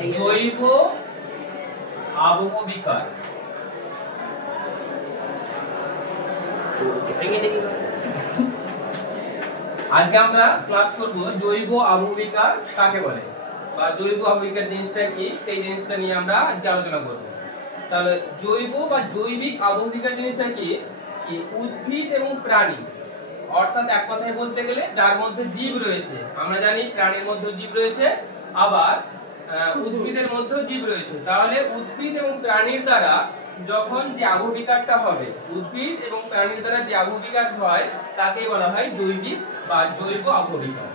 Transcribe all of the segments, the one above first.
জৈব আবহ বিকার। আজকে আমরা ক্লাস করব জৈব আবহ বিকার কাকে বলে বা জৈব আবহ বিকার জিনিসটা কি সেই জিনিসটা নিয়ে আমরা আজকে আলোচনা করব। তাহলে জৈব বা জৈবিক আবহ বিকার জিনিসটা কি? উদ্ভিদ এবং প্রাণী, অর্থাৎ এক কথায় বলতে গেলে যার মধ্যে জীব রয়েছে। আমরা জানি প্রাণীর মধ্যে জীব রয়েছে, আবার উদ্ভিদের মধ্যেও জীব রয়েছে। তাহলে উদ্ভিদ এবং প্রাণীর দ্বারা যখন যে আবহ বিকারটা হবে, উদ্ভিদ এবং প্রাণীর দ্বারা যে আবহ বিকার হয় তাকে বলা হয় জৈবিক বা জৈব আবহ বিকার।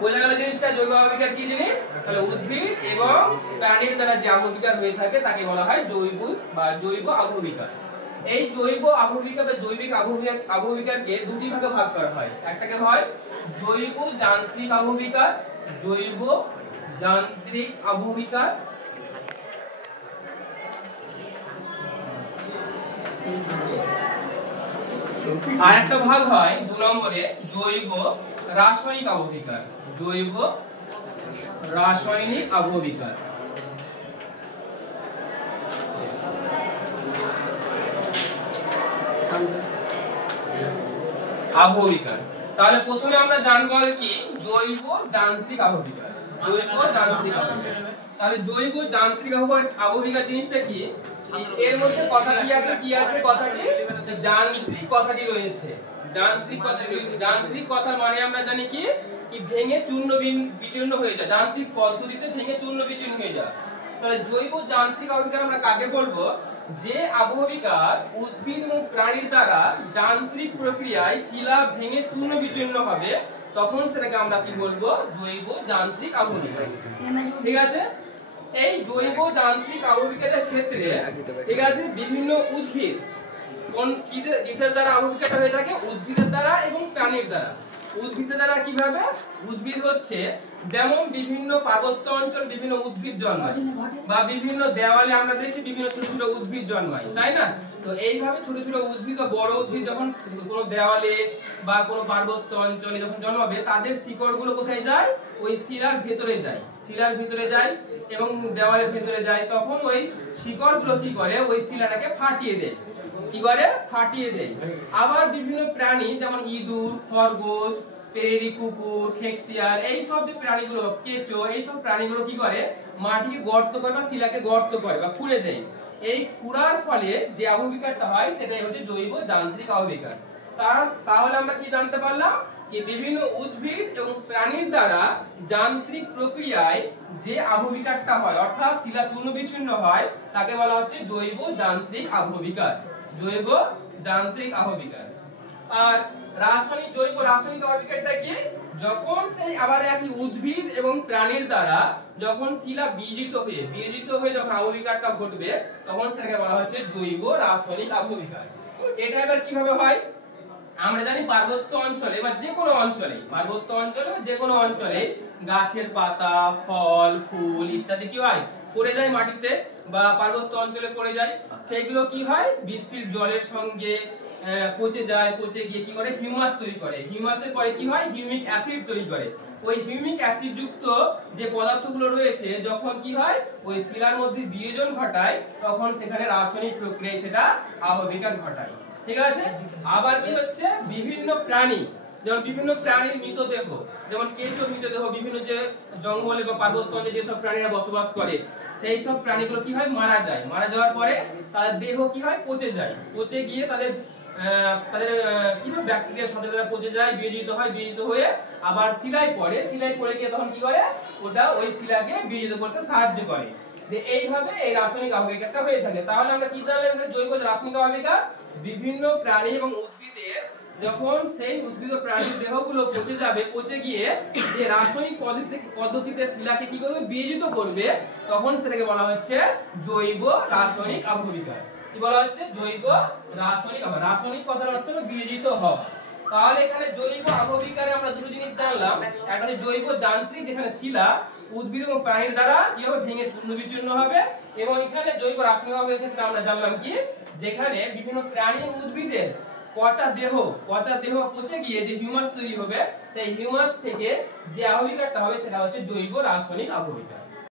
বোঝা গেল জিনিসটা? জৈব আবহ বিকার কি জিনিস? তাহলে উদ্ভিদ এবং প্রাণীর দ্বারা যে আবহ বিকার হয়ে থাকে তাকে বলা হয় জৈব বা জৈব আবহ বিকার। এই জৈব আবহ বিকার বা জৈবিক আবহ বিকারকে দুটি ভাগে ভাগ করা হয়। একটাকে হয় জৈব যান্ত্রিক আবহ বিকার, জৈব যান্ত্রিক আবহ বিকার, আর একটা ভাগ হয় 2 নম্বরে জৈব রাসায়নিক আবহ বিকার, জৈব রাসায়নিক আবহ বিকার। আবহ বিকার। তাহলে প্রথমে আমরা জানবো কি জৈব যান্ত্রিক আবহ বিকার। জৈব যান্ত্রিক আবহ বিকার। তাহলে জৈব যান্ত্রিক আবহ বিকার জিনিসটা কি? এর মধ্যে কথাটি আছে, কি আছে কথাটি? যান্ত্রিক কথাটি রয়েছে। যান্ত্রিক কথাটি রয়েছে। যান্ত্রিক কথার মানে আমরা জানি কি ভেঙে চূর্ণ বিচূর্ণ হয়ে যায়, যান্ত্রিক পদ্ধতিতে ভেঙে চূর্ণ বিচূর্ণ হয়ে যায়। তাহলে জৈব যান্ত্রিক আবহ বিকার আমরা কাকে বলবো? যে আবহ বিকার উদ্ভিদ এবং প্রাণীর দ্বারা যান্ত্রিক প্রক্রিয়ায় শিলা ভেঙে চূর্ণ বিচূর্ণ হবে, তখন সেটাকে আমরা কি বলবো? জৈব যান্ত্রিক আবহ বিকার। ঠিক আছে? এই জৈব যান্ত্রিক আবহ বিকারের ক্ষেত্রে ঠিক আছে বিভিন্ন উদ্ভিদ কোন কিসের দ্বারা আবহ বিকারটা হয়ে থাকে? উদ্ভিদের দ্বারা এবং প্রাণীর দ্বারা। উদ্ভিদের দ্বারা কিভাবে? উদ্ভিদ হচ্ছে যেমন বিভিন্ন পার্বত্য অঞ্চল বিভিন্ন উদ্ভিদ জন্মায়, বা বিভিন্ন দেওয়ালে আমরা দেখি বিভিন্ন ছোট ছোট উদ্ভিদ জন্মায়, তাই না? তো এইভাবে ছোট ছোট উদ্ভিদ বা বড় উদ্ভিদ যখন কোনো দেওয়ালে বা কোনো পার্বত্য অঞ্চলে যখন জন্মাবে, তাদের শিকড়গুলো কোথায় যায়? ওই শিলার ভেতরে যায়, শিলার ভিতরে যায় এবং দেওয়ালের ভেতরে যায়। তখন ওই শিকড়গুলো কি করে? ওই শিলাটাকে ফাটিয়ে দেয়। কি করে? ফাটিয়ে দেয়। আবার বিভিন্ন প্রাণী যেমন ইঁদুর, খরগোশ, পেরেরি কুকুর, খেকশিয়াল, এই সব যে প্রাণীগুলো, কেঁচো, এই সব প্রাণীগুলো কি করে? মাটিকে গর্ত করে বা শিলাকে গর্ত করে বা খুঁড়ে দেয়। এই খুঁড়ার ফলে যে আবহ বিকারটা হয় সেটাই হচ্ছে জৈব যান্ত্রিক আবহ বিকার। তাহলে আমরা কি জানতে পারলাম? যে বিভিন্ন উদ্ভিদ এবং প্রাণীর দ্বারা যান্ত্রিক প্রক্রিয়ায় যে আবহ বিকারটা হয়, অর্থাৎ শিলা চূর্ণ বিচূর্ণ হয়, তাকে বলা হচ্ছে জৈব যান্ত্রিক আবহ বিকার, জৈব যান্ত্রিক আবহ বিকার। আর রাসায়নিক জৈব রাসায়নিক আবহ বিকারটা কি? যখন সেই আবার একই উদ্ভিদ এবং প্রাণীর দ্বারা যখন শিলা বিয়োজিত হয়ে যখন আবহ বিকারটা ঘটবে, তখন সেটাকে বলা হচ্ছে জৈব রাসায়নিক আবহ বিকার। এটা এবার কিভাবে হয়? আমরা জানি পার্বত্য অঞ্চলে বা যে কোনো অঞ্চলে, পার্বত্য অঞ্চলে বা যে কোনো অঞ্চলে গাছের পাতা, ফল, ফুল ইত্যাদি কি হয়? পড়ে যায় মাটিতে বা পার্বত্য অঞ্চলে পড়ে যায়। সেগুলো কি হয়? বৃষ্টির জলের সঙ্গে পচে যায়, পচে গিয়ে কি করে? হিউমাস তৈরি করে। হিউমাসের পরে কি হয়? হিউমিক অ্যাসিড তৈরি করে। ওই হিউমিক অ্যাসিড যুক্ত যে পদার্থগুলো রয়েছে যখন কি হয়? ওই শিলার মধ্যে বিয়োজন ঘটায়, তখন সেখানে রাসায়নিক প্রক্রিয়ায় সেটা আবহ বিকার ঘটায়। ঠিক আছে? আবার কি হচ্ছে? বিভিন্ন প্রাণী, যেমন বিভিন্ন প্রাণীর মৃতদেহ, যেমন কেঁচোর মৃতদেহ, বিভিন্ন যে জঙ্গলে বা পার্বত্য অঞ্চলে যেসব প্রাণীরা বসবাস করে, সেই সব প্রাণীগুলো কি হয়? মারা যায়। মারা যাওয়ার পরে তাদের দেহ কি হয়? পচে যায়। পচে গিয়ে তাদের কি হয়? ব্যাকটেরিয়ার সাথে তারা পচে যায়, বিয়োজিত হয়, বিয়োজিত হয়ে আবার শিলায় পড়ে। শিলায় পড়ে গিয়ে তখন কি করে? ওটা ওই শিলাকে বিয়োজিত করতে সাহায্য করে। যে এইভাবে এই রাসায়নিক আবহ বিকারটা হয়ে থাকে। তাহলে আমরা কি জানলাম? এখানে জৈব রাসায়নিক আবহ বিকার বিভিন্ন প্রাণী এবং উদ্ভিদের যখন সেই উদ্ভিদ ও প্রাণীর দেহগুলো পচে যাবে, পচে গিয়ে যে রাসায়নিক পদ্ধতিতে শিলাকে কি করবে? বিয়োজিত করবে, তখন সেটাকে বলা হচ্ছে জৈব রাসায়নিক আবহ বিকার। কি বলা হচ্ছে? জৈব রাসায়নিক আবহ। রাসায়নিক কথার অর্থ হলো বিয়োজিত হওয়া। তাহলে এখানে জৈব আবহ বিকারে আমরা দুটো জিনিস জানলাম। একটা হচ্ছে জৈব যান্ত্রিক, যেখানে শিলা উদ্ভিদ এবং প্রাণীর দ্বারা কি হবে? ভেঙে চূর্ণ বিচূর্ণ হবে। এবং এখানে জৈব রাসায়নিক আবহ বিকারের ক্ষেত্রে আমরা জানলাম কি, যেখানে বিভিন্ন প্রাণী এবং উদ্ভিদের পচা দেহ পচে গিয়ে যে হিউমাস তৈরি হবে, সেই হিউমাস থেকে যে আবহ বিকারটা হবে সেটা হচ্ছে জৈব রাসায়নিক আবহ বিকার।